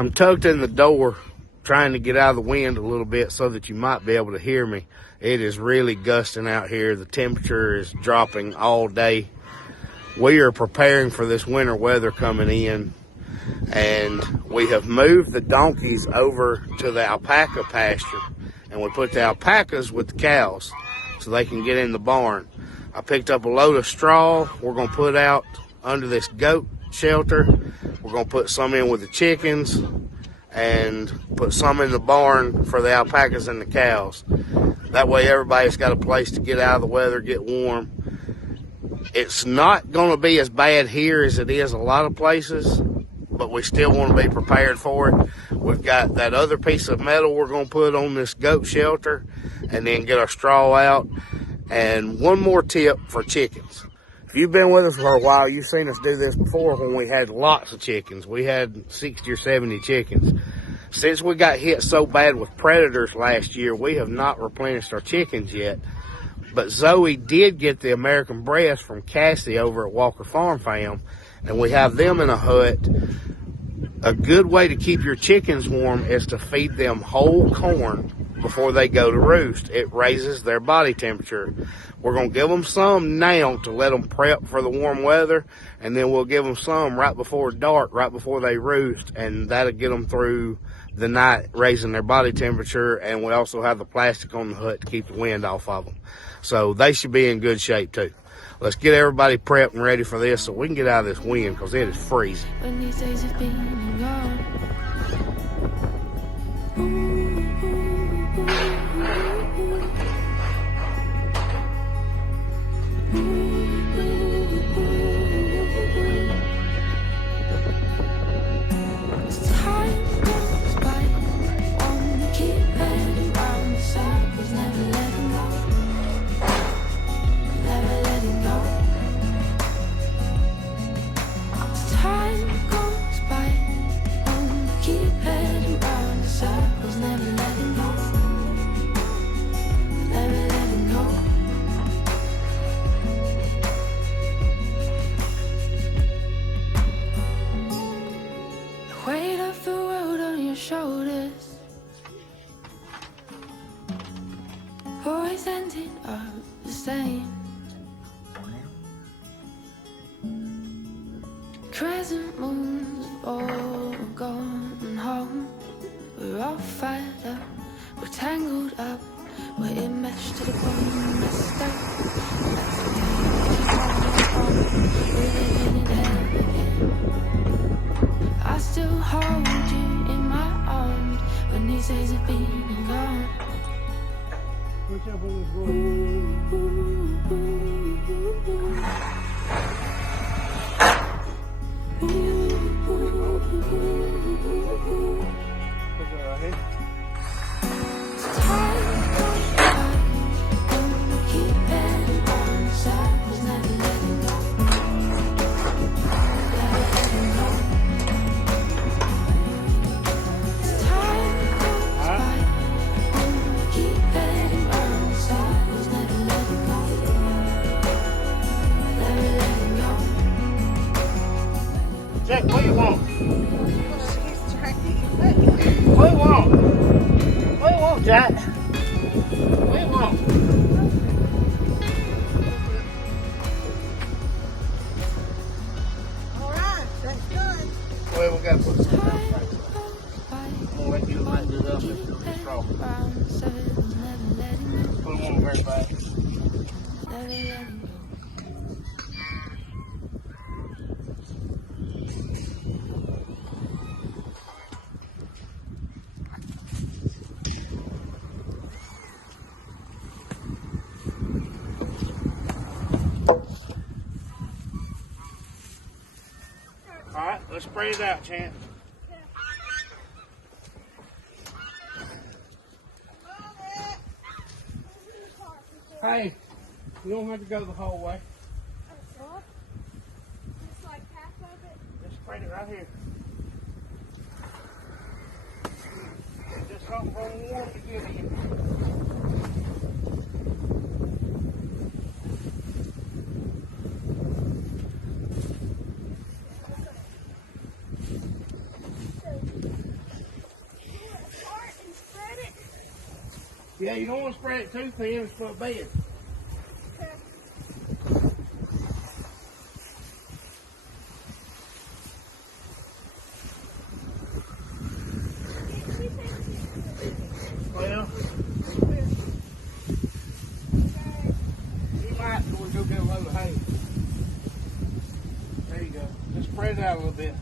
I'm tucked in the door trying to get out of the wind a little bit so that you might be able to hear me. It is really gusting out here. The temperature is dropping all day. We are preparing for this winter weather coming in, and we have moved the donkeys over to the alpaca pasture, and we put the alpacas with the cows so they can get in the barn. I picked up a load of straw we're going to put out under this goat shelter. We're going to put some in with the chickens and put some in the barn for the alpacas and the cows. That way everybody's got a place to get out of the weather, get warm. It's not going to be as bad here as it is a lot of places, but we still want to be prepared for it. We've got that other piece of metal we're going to put on this goat shelter and then get our straw out. And one more tip for chickens. If you've been with us for a while, you've seen us do this before when we had lots of chickens. We had 60 or 70 chickens. Since we got hit so bad with predators last year, we have not replenished our chickens yet. But Zoe did get the American breast from Cassie over at Walker Farm Fam, and we have them in a hut. A good way to keep your chickens warm is to feed them whole corn before they go to roost. It raises their body temperature. We're going to give them some now to let them prep for the warm weather, and then we'll give them some right before dark, right before they roost, and that'll get them through the night, raising their body temperature. And we also have the plastic on the hut to keep the wind off of them. So they should be in good shape too. Let's get everybody prepped and ready for this so we can get out of this wind, because it is freezing. When these days have been gone. Shoulders always ended up the same. Crescent moons all gone home. We're all fired up, we're tangled up, we're enmeshed to the bone. Messed up. We're living in hell again. I still hold you in my arms when these days have been gone. Jack, what do you want? She's trying to What do you want? What do you want, Jack? What do you want? Alright, that's done. Well, we got to put some down first. I'm going to let you light it up and do the straw. Put them on very fast. Alright, let's spread it out, champ. Hey, you don't have to go the whole way. Just like half of it. Just spread it right here. Just something for warm to get in. Yeah, you don't want to spread it too thin. It's for a bed. Well, you might go get a load of hay. There you go. Just spread it out a little bit.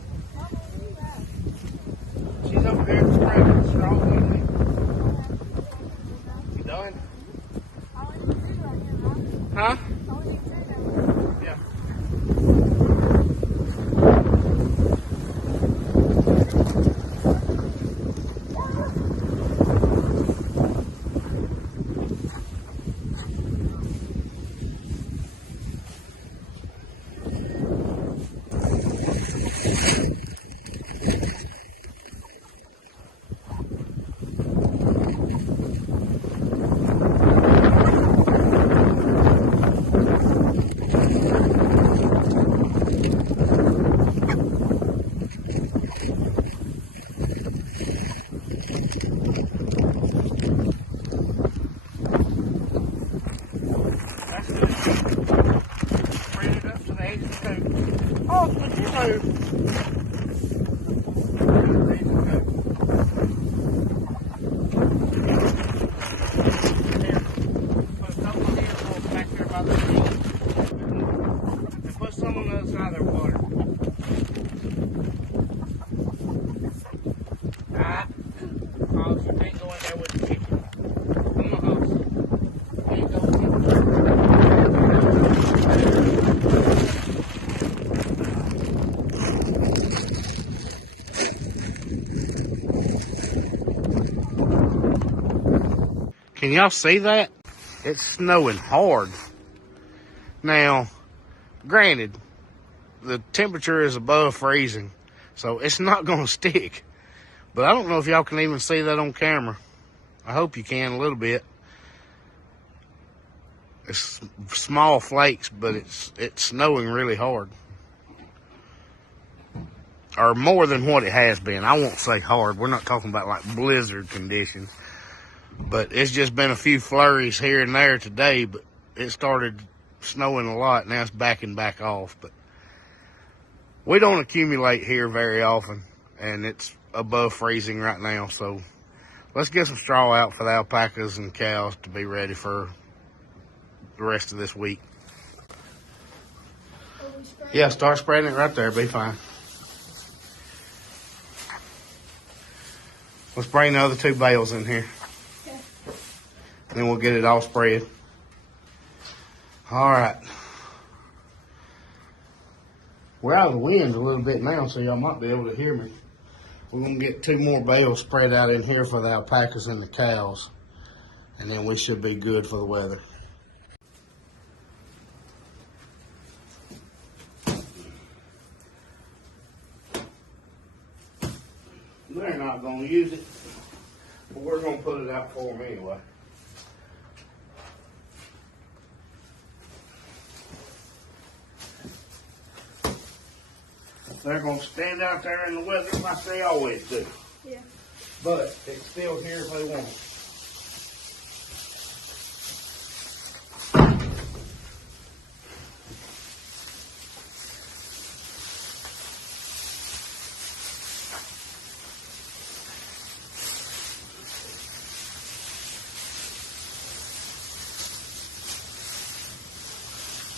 She's over there spreading the straw with me. You done? Huh? Yeah. Can y'all see that? It's snowing hard. Now, granted, the temperature is above freezing, so it's not going to stick. But I don't know if y'all can even see that on camera. I hope you can a little bit. It's small flakes, but it's snowing really hard. Or more than what it has been. I won't say hard. We're not talking about like blizzard conditions. But it's just been a few flurries here and there today, but it started snowing a lot. Now it's backing back off. But we don't accumulate here very often, and it's above freezing right now. So let's get some straw out for the alpacas and cows to be ready for the rest of this week. Yeah, start spreading it right there. Be fine. Let's bring the other two bales in here. Then we'll get it all spread. All right. We're out of the wind a little bit now, so y'all might be able to hear me. We're going to get 2 more bales spread out in here for the alpacas and the cows. And then we should be good for the weather. They're not going to use it, but we're going to put it out for them anyway. They're going to stand out there in the weather like they always do. Yeah. But it's still here if they want it.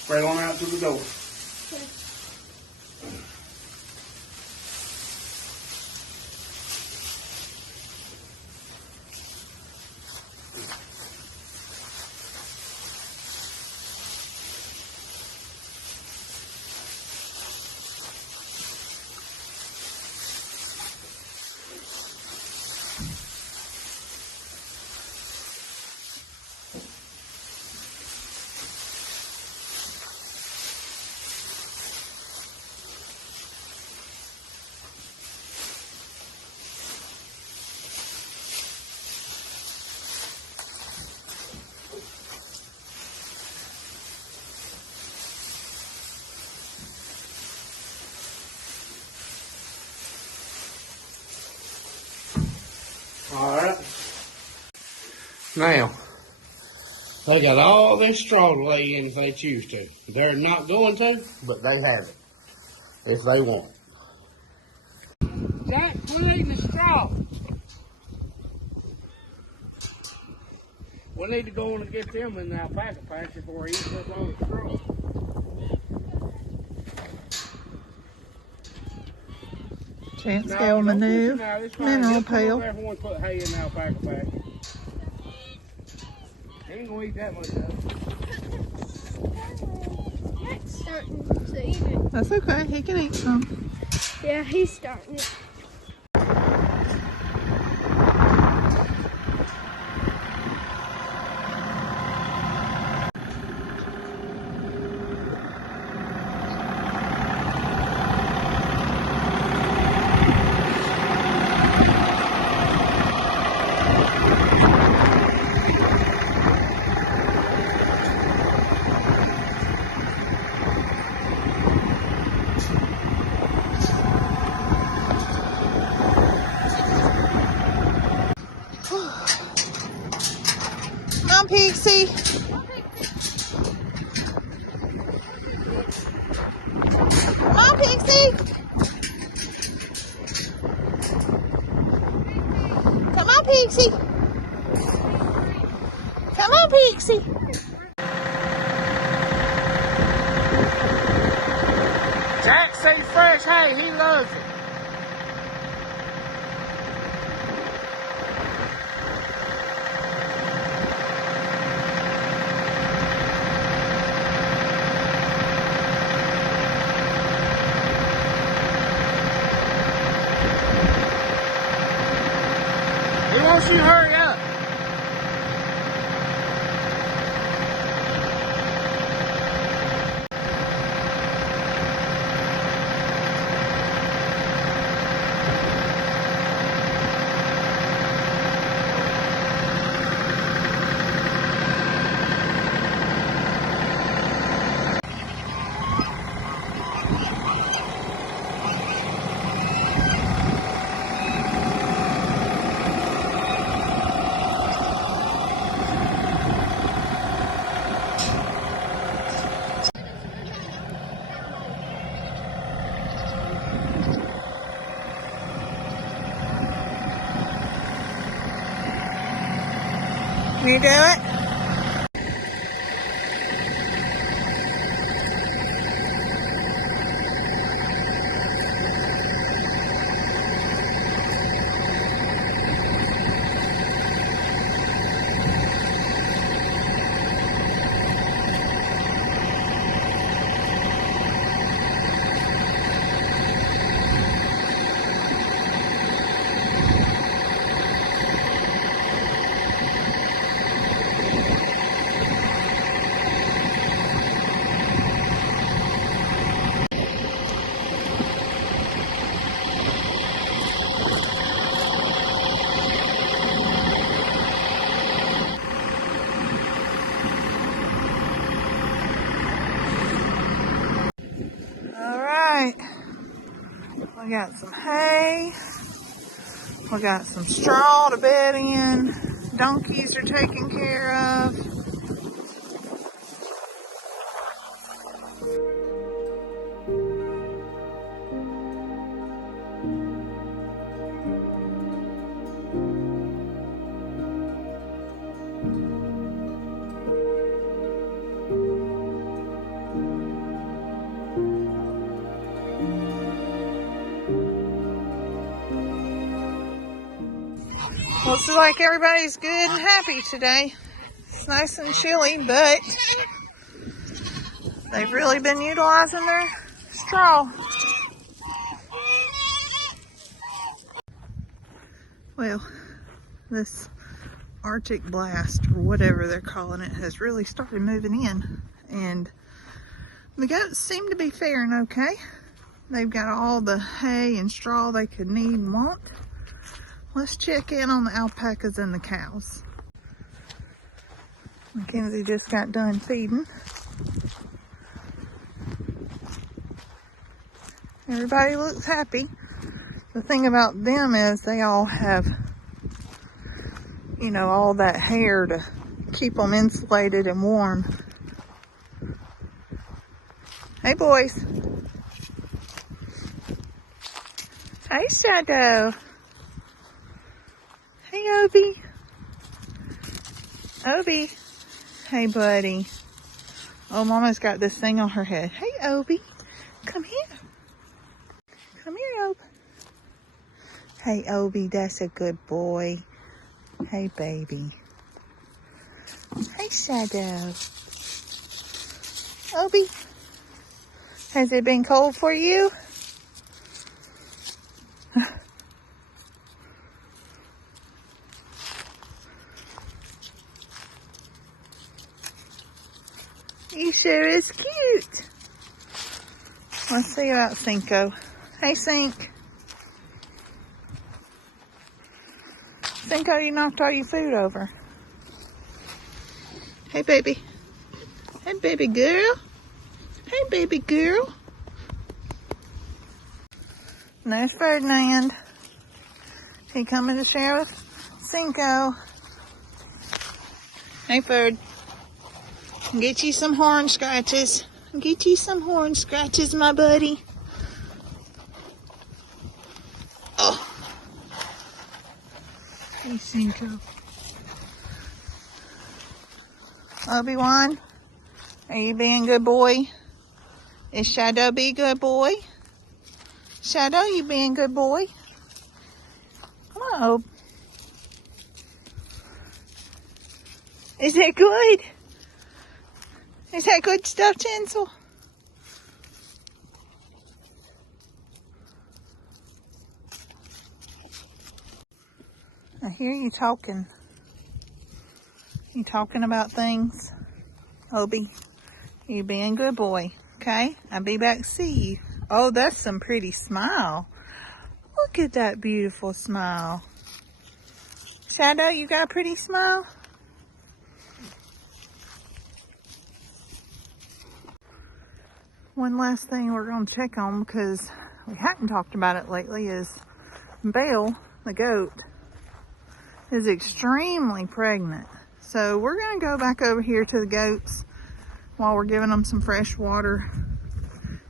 Spread on out to the door. Okay. Now, they got all this straw to lay in if they choose to. They're not going to, but they have it if they want. Jack, quit eating the straw. We need to go on and get them in the alpaca patch before he eats up all the straw. Chance gave a new mineral pail. Everyone put hay in the alpaca patch. He ain't gonna eat that much of it. Jack's starting to eat it. That's okay, he can eat some. Yeah, he's starting it. Come on, Pixie. Come on, Pixie. Come on, Pixie. Come on, Pixie. Jack sees fresh hay, he loves it. He wants you to hurry up. You do it? We got some hay. We got some straw to bed in. Donkeys are taken care of. Looks like everybody's good and happy today. It's nice and chilly, but they've really been utilizing their straw. Well, this Arctic blast, or whatever they're calling it, has really started moving in, and the goats seem to be faring okay. They've got all the hay and straw they could need and want. Let's check in on the alpacas and the cows. Mackenzie just got done feeding. Everybody looks happy. The thing about them is they all have you know, all that hair to keep them insulated and warm. Hey, boys. Hey, Shadow. Hey, Obi. Obi. Hey, buddy. Oh, Mama's got this thing on her head. Hey, Obi. Come here. Come here, Obi. Hey, Obi, that's a good boy. Hey, baby. Hey, Shadow. Obi, has it been cold for you? You sure is cute. Let's see about Cinco. Hey, Cink. Cinco, you knocked all your food over. Hey, baby. Hey, baby girl. Hey, baby girl. There's Ferdinand. He coming to share with Cinco. Hey, Ferd. Get you some horn scratches. Get you some horn scratches, my buddy. Oh. Hey, Cinco. Obi-Wan, are you being a good boy? Is Shadow be a good boy? Shadow, you being a good boy? Come on, Ob. Is it good? Is that good stuff, Tinsel? I hear you talking. You talking about things? Obi, you being a good boy, okay? I'll be back to see you. Oh, that's some pretty smile. Look at that beautiful smile. Shadow, you got a pretty smile? One last thing we're going to check on, because we hadn't talked about it lately, is Belle, the goat, is extremely pregnant. So we're going to go back over here to the goats while we're giving them some fresh water.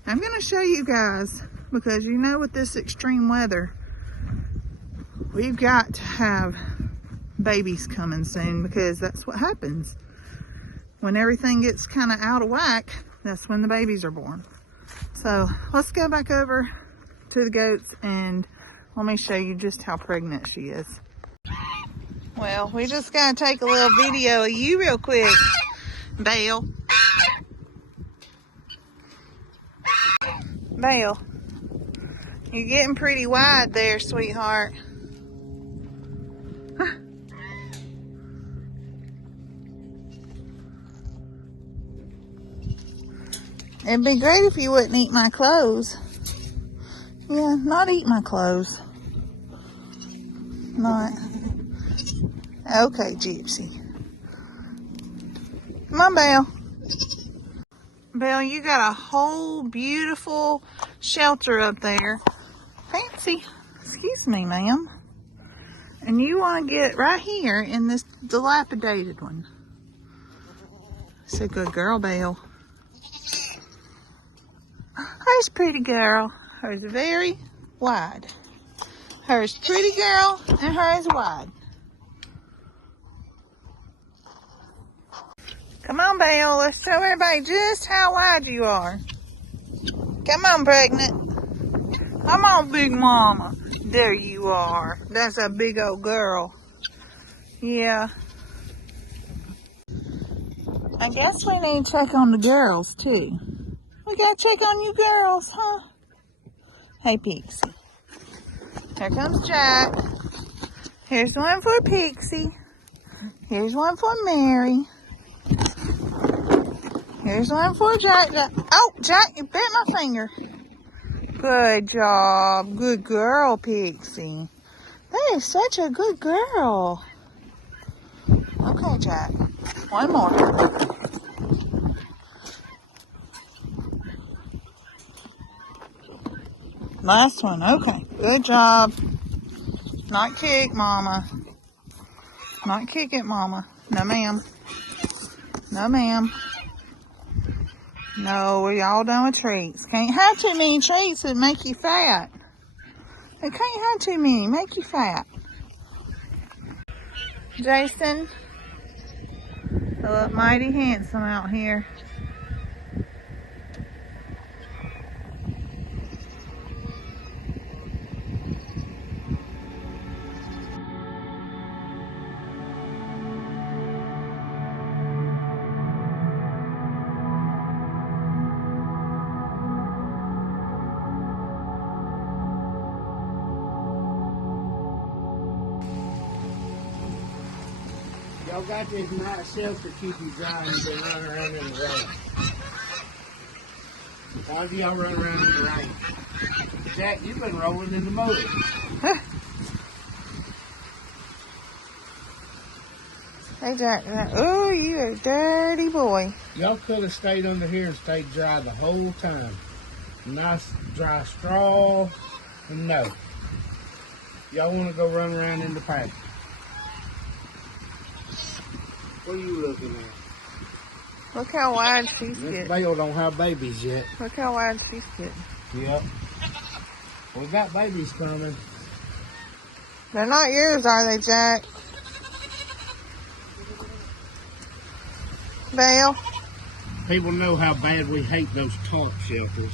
I'm going to show you guys, because you know with this extreme weather, we've got to have babies coming soon, because that's what happens. When everything gets kind of out of whack, that's when the babies are born. So let's go back over to the goats and let me show you just how pregnant she is. Well, we just gotta take a little video of you real quick, Belle. Belle, you're getting pretty wide there, sweetheart. It'd be great if you wouldn't eat my clothes. Yeah, not eat my clothes. Not. Okay, Gypsy. Come on, Belle. Belle, you got a whole beautiful shelter up there. Fancy. Excuse me, ma'am. And you want to get right here in this dilapidated one. It's a good girl, Belle. Hers pretty girl. Hers very wide. Hers pretty girl and hers wide. Come on, Belle. Let's show everybody just how wide you are. Come on, pregnant. Come on, big mama. There you are. That's a big old girl. Yeah. I guess we need to check on the girls, too. We gotta check on you girls, huh? Hey, Pixie. Here comes Jack. Here's one for Pixie. Here's one for Mary. Here's one for Jack. Oh, Jack, you bit my finger. Good job. Good girl, Pixie. That is such a good girl. Okay, Jack. One more. Last one. Okay. Good job. Not kick, Mama. Not kick it, Mama. No, ma'am. No, ma'am. No, we all done with treats. Can't have too many treats that make you fat. They can't have too many, make you fat. Jason, they look mighty handsome out here. Y'all got this nice shelter to keep you dry and been running around in the rain. Why do y'all run around in the rain? Jack, you've been rolling in the mud. Hey, Jack. Oh, you a dirty boy. Y'all could have stayed under here and stayed dry the whole time. Nice dry straw. And no. Y'all want to go run around in the paddock. What are you looking at? Look how wide she's This getting. Bale don't have babies yet. Look how wide she's getting. Yep. We got babies coming. They're not yours, are they, Jack? Bale? People know how bad we hate those top shelters.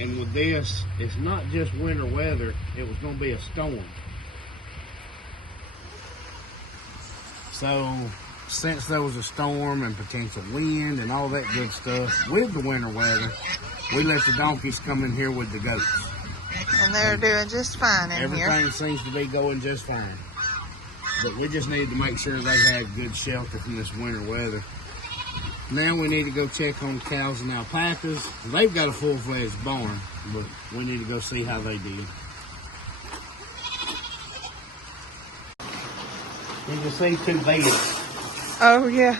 And with this, it's not just winter weather. It was going to be a storm. So, since there was a storm and potential wind and all that good stuff, with the winter weather, we let the donkeys come in here with the goats. And they're doing just fine in here. Everything seems to be going just fine. But we just needed to make sure they had good shelter from this winter weather. Now we need to go check on cows and alpacas. They've got a full-fledged barn, but we need to go see how they did. You can see two beds. Oh, yeah.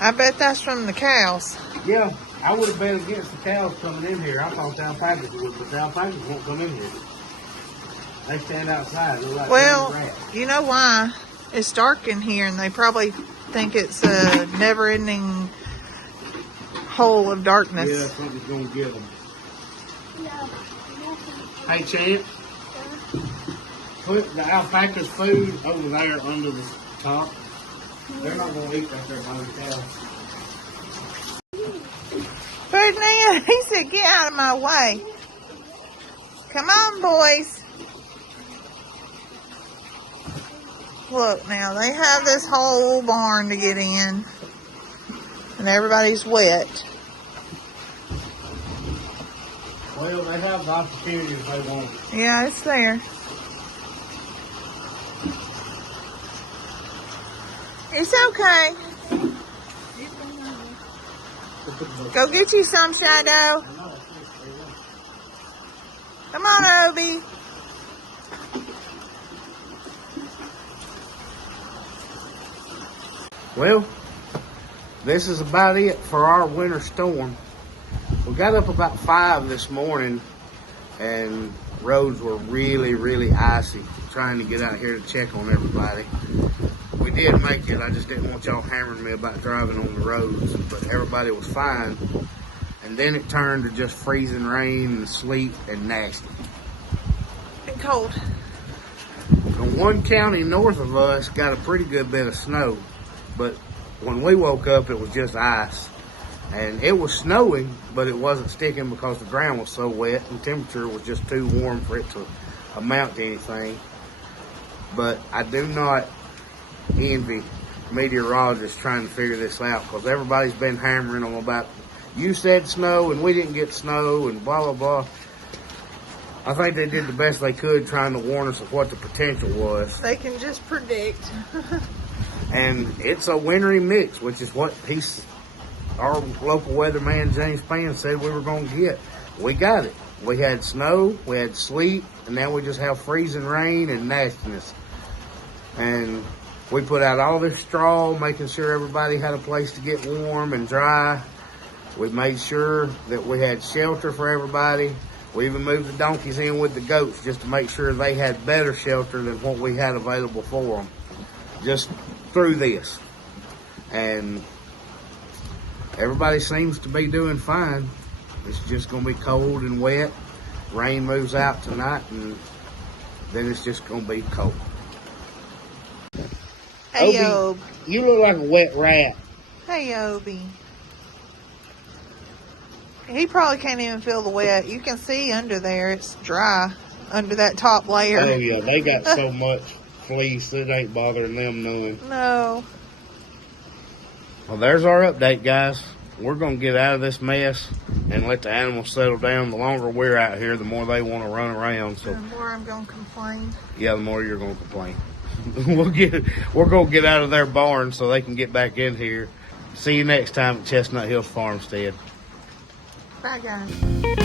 I bet that's from the cows. Yeah, I would have bet against the cows coming in here. I thought the alpacas would, but the alpacas won't come in here. They stand outside. They're like Well, rats. you know why? It's dark in here, and they probably think it's a never-ending hole of darkness. Yeah, something's going to get them. Hey, Champ. Put the alpaca's food over there under the top. They're not going to eat that there by themselves. Ferdinand, he said, get out of my way. Come on, boys. Look, now, they have this whole barn to get in. And everybody's wet. Well, they have the opportunity if they want it. Yeah, it's there. It's okay. Go get you some, Shadow. Come on, Obi. Well, this is about it for our winter storm. We got up about 5 this morning and roads were really, really icy, trying to get out here to check on everybody. We did make it. I just didn't want y'all hammering me about driving on the roads, but everybody was fine. And then it turned to just freezing rain and sleet and nasty. Been cold. And one county north of us got a pretty good bit of snow, but when we woke up, it was just ice. And it was snowing, but it wasn't sticking because the ground was so wet and temperature was just too warm for it to amount to anything. But I do not envy meteorologists trying to figure this out, because everybody's been hammering them about, you said snow and we didn't get snow and blah, blah, blah. I think they did the best they could trying to warn us of what the potential was. They can just predict. And it's a wintry mix, which is what our local weatherman, James Pan, said we were going to get. We got it. We had snow, we had sleet, and now we just have freezing rain and nastiness. And we put out all this straw, making sure everybody had a place to get warm and dry. We made sure that we had shelter for everybody. We even moved the donkeys in with the goats just to make sure they had better shelter than what we had available for them, just through this. And everybody seems to be doing fine. It's just going to be cold and wet. Rain moves out tonight, and then it's just going to be cold. Hey, Obie, you look like a wet rat. Hey, Obie. He probably can't even feel the wet. You can see under there, it's dry under that top layer. Oh, yeah, they got so much fleece, it ain't bothering them none. No. Well, there's our update, guys. We're going to get out of this mess and let the animals settle down. The longer we're out here, the more they want to run around. So, The more I'm going to complain. yeah, the more you're going to complain. We're going to get out of their barn so they can get back in here. See you next time at Chestnut Hills Farmstead. Bye, guys.